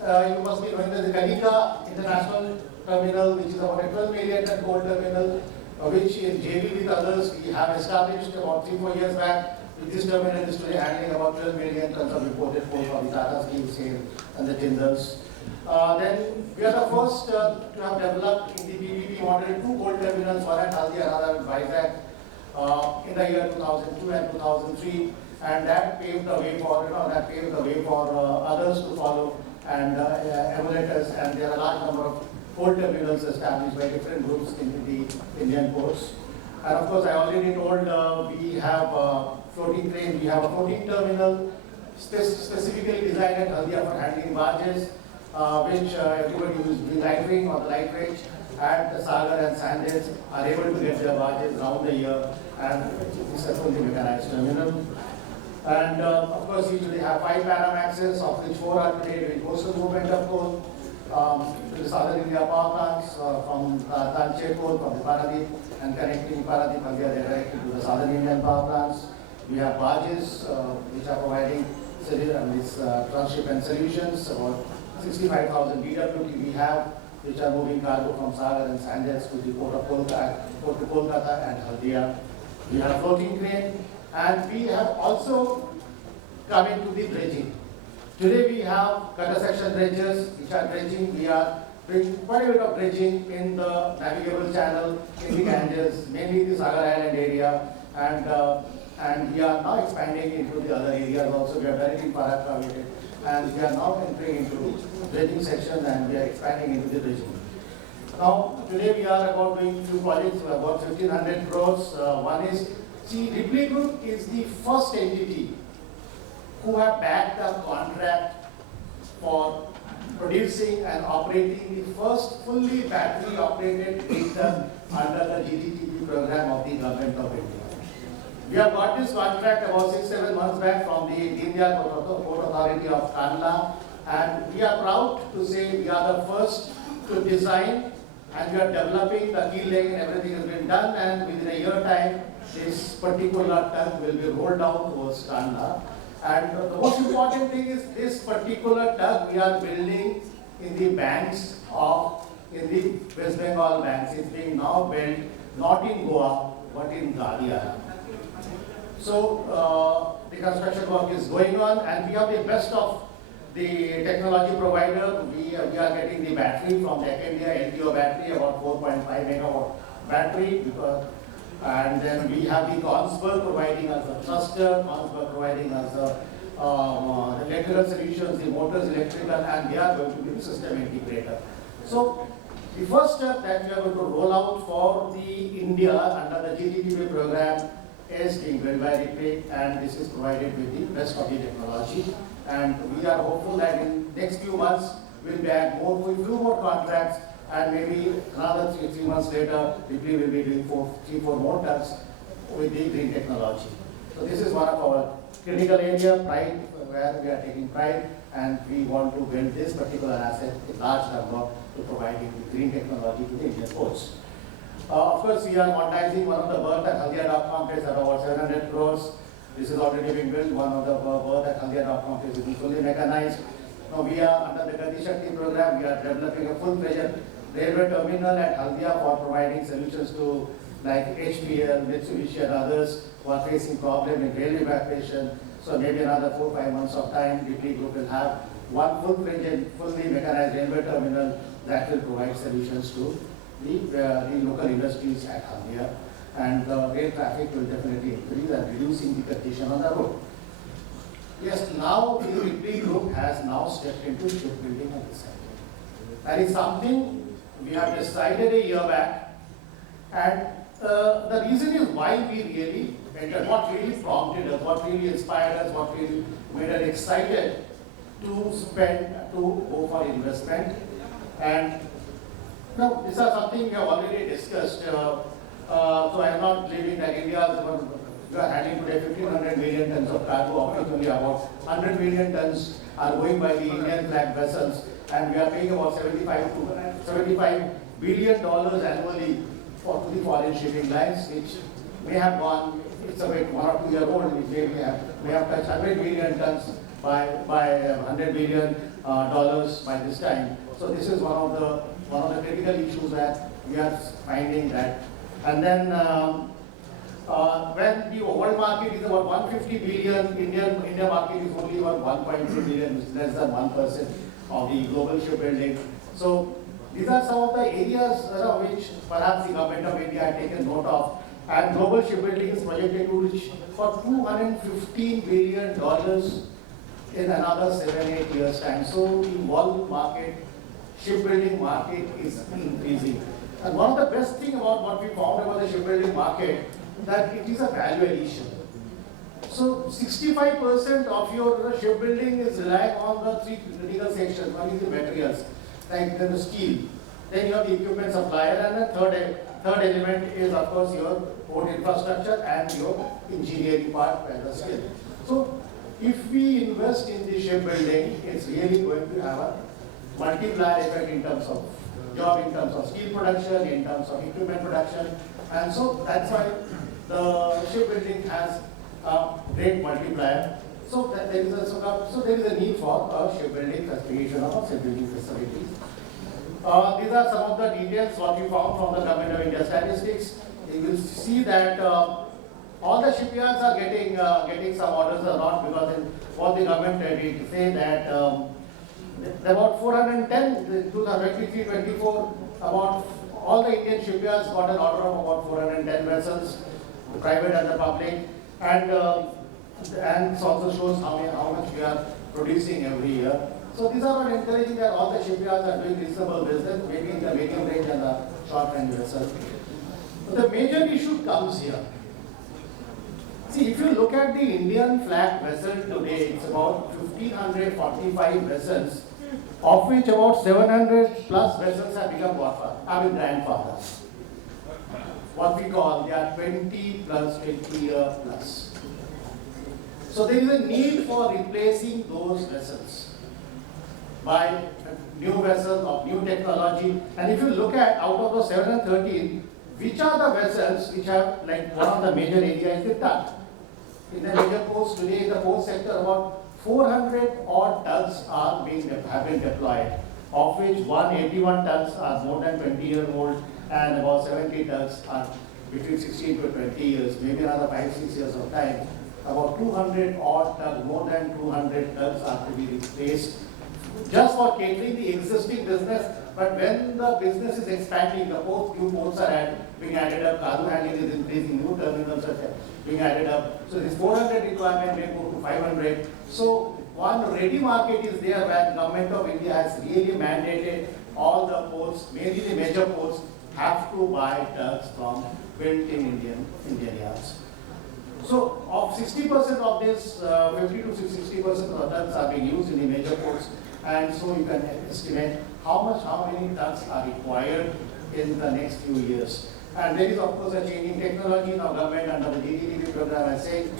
you must be knowing that the Kalika International Terminal, which is about a 12 million ton coal terminal, which in JV with others we have established about 3-4 years back. This terminal is today handling about 12 million tons of imported coal from the Tata Steel, SAIL and the Jindals. Then we are the first to have developed in the PPP model 2 coal terminals, one at Haldia, another at Vizag, in the year 2002 and 2003, and that paved the way for others to follow and emulate us. And there are a large number of coal terminals established by different groups in the Indian ports. And of course, I already told we have floating crane. We have a floating terminal specifically designed at Haldia for handling barges, which everybody who is doing lightering or the light weight at the Sagar and Sandals are able to get their barges round the year, and it's a fully mechanized terminal. And of course, we usually have 5 Panamaxes, of which 4 are today doing coastal movement of coal to the southern India power plants from Tanche coal from the Paradip, and connecting Paradip Haldia directly to the southern Indian power plants. We have barges which are providing these transshipment solutions. About 65,000 BWT we have, which are moving cargo from Sagar and Sandals to the port of Kolkata and Haldia. We have floating crane, and we have also come into the dredging. Today we have cutter section dredgers which are dredging. We are doing quite a bit of dredging in the navigable channel in the Ganges, mainly the Sagar Island area, and we are now expanding into the other areas also. We are directly para-traveling, and we are now entering into dredging section, and we are expanding into the dredging. Now, today we are about doing 2 projects, about 1,500 crores. One is, Ripley Group is the first entity who have backed a contract for producing and operating the first fully battery operated vehicle under the GTTP program of the Government of India. We have got this contract about 6-7 months back from the India Port Authority of Kandla, and we are proud to say we are the first to design, and we are developing the keel leg, and everything has been done, and within a year time this particular tug will be rolled down towards Kandla. And the most important thing is this particular tug we are building in the banks in the West Bengal banks. It's being now built not in Goa but in Gadia. So the construction work is going on, and we have the best of the technology provider. We are getting the battery from Tech India, LTO battery, about 4.5 megawatt battery, and then we have the Conclave providing us the thruster, Conclave providing us the electrical solutions, the motors, electrical, and they are going to be the system integrator. So the first step that we are going to roll out for the India under the GTTP program is being built by Ripley, and this is provided with the best of the technology. And we are hopeful that in next few months we'll bag few more contracts, and maybe another 3 months later Ripley will be doing 3-4 more tugs with the green technology. So this is one of our critical area, pride, where we are taking pride, and we want to build this particular asset in large number to providing the green technology to the Indian ports. Of course, we are modernizing one of the berth at Haldia Dock Complex at about 700 crores. This is already being built. One of the berth at Haldia Dock Complex is fully mechanized. Now we are under the Gati Shakti program. We are developing a full-fledged railway terminal at Haldia for providing solutions to like HPL, Mitsubishi, and others who are facing problem in rail evacuation. So maybe another 4-5 months of time, Ripley Group will have one full-fledged, fully mechanized railway terminal that will provide solutions to the local industries at Haldia, and the rail traffic will definitely increase and reducing the congestion on the road. Yes, now the Ripley Group has now stepped into shipbuilding and recycling. That is something we have decided a year back, and the reason is why we really entered, what really prompted us, what really inspired us, what really made us excited to spend, to go for investment. And now, these are something we have already discussed. So I am not believing that India we are handling today 1,500 million tons of cargo, of which only about 100 million tons are going by the Indian flag vessels, and we are paying about $75 billion annually to the foreign shipping lines, which may have gone, it's a bit 1 or 2 year old, which may have touched 100 million tons by 100 billion. dollars by this time. So this is one of the critical issues that we are finding that. And then when the world market is about 150 billion, India market is only about 1.2 billion, which is less than 1% of the global shipbuilding. So these are some of the areas which perhaps the government of India had taken note of. And global shipbuilding is projected to reach for $215 billion in another 7-8 years' time. So the world market, shipbuilding market is increasing. And one of the best things about what we found about the shipbuilding market, that it is a value addition. So 65% of your shipbuilding is relying on the three critical sections. One is the materials, like the steel. Then you have the equipment supplier, and the third element is of course your port infrastructure and your engineering part and the skill. So if we invest in the shipbuilding, it's really going to have a multiplier effect in terms of job, in terms of steel production, in terms of equipment production, and so that's why the shipbuilding has a great multiplier. So there is a need for a shipbuilding classification of shipbuilding facilities. These are some of the details what we found from the Government of India statistics. You will see that all the shipyards are getting some orders or not, because in what the government did say that about 410 in 2023-24, about all the Indian shipyards got an order of about 410 vessels, the private and the public, and it also shows how much we are producing every year. So these are not encouraging that all the shipyards are doing reasonable business, maybe in the medium range and the short range vessels. But the major issue comes here. See, if you look at the Indian flag vessel today, it's about 1,545 vessels, of which about 700 plus vessels have become grandfathers. What we call, they are 20 plus, 20 year plus. So there is a need for replacing those vessels by new vessels of new technology. And if you look at out of the 713, which are the vessels which have, like one of the major areas is the tug. In the major ports today, in the port sector, about 400 odd tugs have been deployed, of which 181 tugs are more than 20 years old, and about 70 tugs are between 16 to 20 years, maybe another 5-6 years of time. About 200 odd tugs, more than 200 tugs are to be replaced, just for catering the existing business. But when the business is expanding, the new ports are being added up, cargo handling is increasing, new terminals are being added up. So this 400 requirement may go to 500. So one ready market is there where the Government of India has really mandated all the ports, mainly the major ports, have to buy tugs from built-in Indian yards. So of 60% of this, 50 to 60% of the tugs are being used in the major ports. And so you can estimate how many tugs are required in the next few years. And there is of course a changing technology. Now government under the GDP program has said,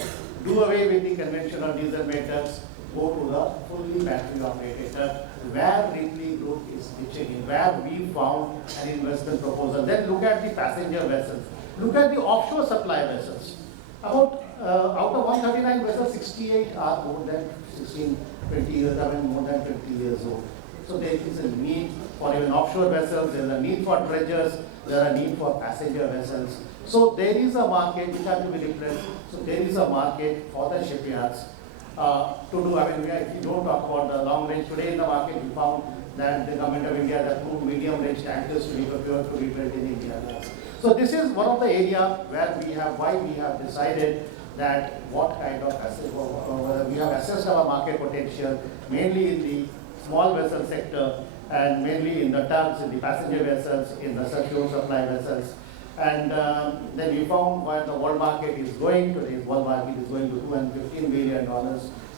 do away with the conventional diesel-made tugs, go to the fully battery operated tug, where Ridley Group is pitching in, where we found an investment proposal. Then look at the passenger vessels. Look at the offshore supply vessels. About out of 139 vessels, 68 are more than 16, 20 years, more than 50 years old. So there is a need for even offshore vessels, there is a need for dredgers, there is a need for passenger vessels. So there is a market which has to be replaced. So there is a market for the shipyards to do. If you don't talk about the long range, today in the market we found that the Government of India has approved medium range tankers to be procured to be built in India. So this is one of the areas where why we have decided that what kind of we have assessed our market potential, mainly in the small vessel sector and mainly in the tugs, in the passenger vessels, in the secure supply vessels. And then we found where the world market is going. Today's world market is going to $215 billion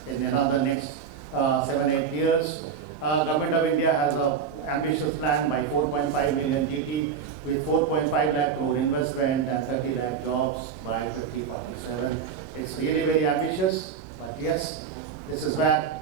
in another next 7-8 years. Government of India has an ambitious plan by 4.5 million GT with 4.5 lakh crore investment and 30 lakh jobs by 2047. It's really very ambitious, but yes, this is where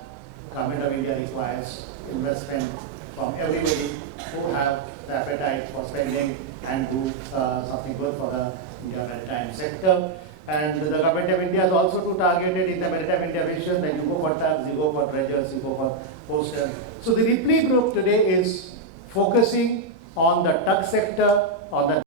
Government of India requires investment from everybody who have the appetite for spending and do something good for the India maritime sector. And the Government of India has also targeted in the Maritime India Vision that you go for tugs, you go for dredgers, you go for coastal. So the Ripley Group today is focusing on the tug sector, on the